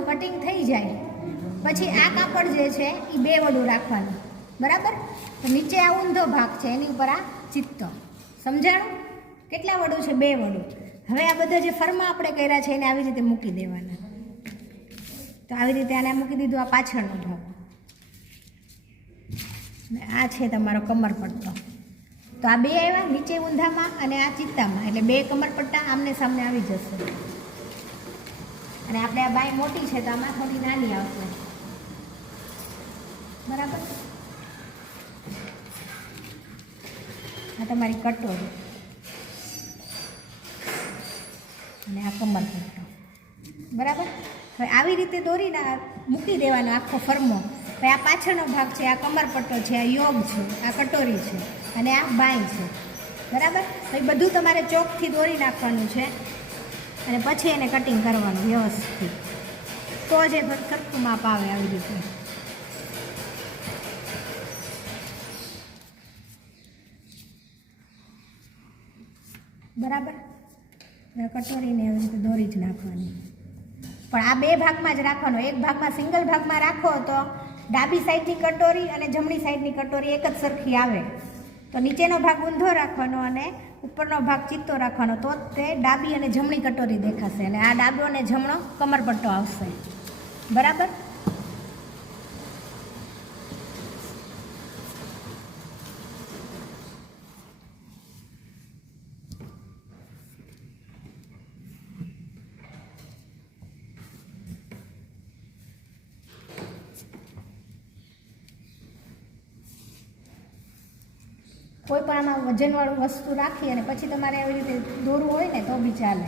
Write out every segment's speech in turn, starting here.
બધું કટિંગ થઈ જાય પછી આ કાપડ જે છે એ 2 વડું રાખવાનું, બરાબર? તો નીચે આ ઊંધો ભાગ છે, એની ઉપર આ ચિત્તો. સમજાણું? કેટલા વડું છે? 2 વડું. હવે આ બધા જે ફરમા આપણે કર્યા છે એને આવી રીતે મૂકી દેવાના. તો આવી રીતે આને મૂકી દીધું, આ પાછળનો ભાગ. આ છે તમારો કમરપટ્ટો. તો આ 2 આવ્યા નીચે ઊંધામાં અને આ ચિત્તામાં, એટલે 2 કમરપટ્ટા આમને સામને આવી જશે. અને આપણે આ બાય મોટી છે તો આમાં થોડી નાની આવશે, બરાબર? આ તમારી કટોરી અને આ કમરપટ્ટો, બરાબર? હવે આવી રીતે દોરીને મૂકી દેવાનો આખો ફરમો. હવે આ પાછળનો ભાગ છે, આ કમરપટ્ટો છે, આ યોગ છે, આ કટોરી છે અને આ બાય છે, બરાબર? તો એ બધું તમારે ચોકથી દોરી નાખવાનું છે અને પછી એને કટિંગ કરવાનું વ્યવસ્થિત, તો જ એ સરખું માપ આવે આવી રીતે. બરાબર? કટોરીને એવી રીતે દોરી જ નાખવાની. પણ આ 2 ભાગમાં જ રાખવાનો. એક ભાગમાં સિંગલ ભાગમાં રાખો તો ડાબી સાઈડની કટોરી અને જમણી સાઈડની કટોરી એક જ સરખી આવે. તો નીચેનો ભાગ ઊંધો રાખવાનો અને ઉપરનો ભાગ ચિત્તો રાખવાનો, તો તે ડાબી અને જમણી કટોરી દેખાશે અને આ ડાબો અને જમણો કમરપટ્ટો આવશે, બરાબર? કોઈ પણ આમાં વજનવાળું વસ્તુ રાખી અને પછી તમારે આવી રીતે દોરવું હોય ને તો બી ચાલે.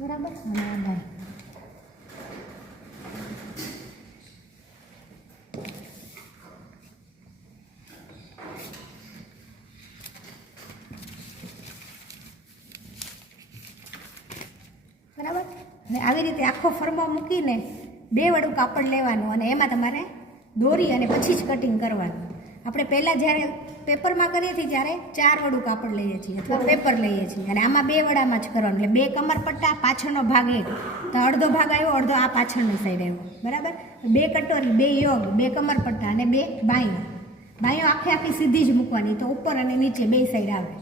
બરાબર? બરાબર? અને આવી રીતે આખો ફરમો મૂકીને 2 વડું કાપડ લેવાનું અને એમાં તમારે દોરી અને પછી જ કટિંગ કરવાનું. આપણે પહેલાં જ્યારે પેપરમાં કરીએ છીએ ત્યારે 4 વડું કાપડ લઈએ છીએ અથવા પેપર લઈએ છીએ અને આમાં 2 વડામાં જ કરવાનું. એટલે 2 કમરપટ્ટા, પાછળનો ભાગ એક, તો અડધો ભાગ આવ્યો, અડધો આ પાછળની સાઈડ આવ્યો, બરાબર? 2 કટોરી, 2 યોગ, 2 કમરપટ્ટા અને 2 બાયો. બાયો આખી સીધી જ મૂકવાની, તો ઉપર અને નીચે 2 સાઈડ આવે.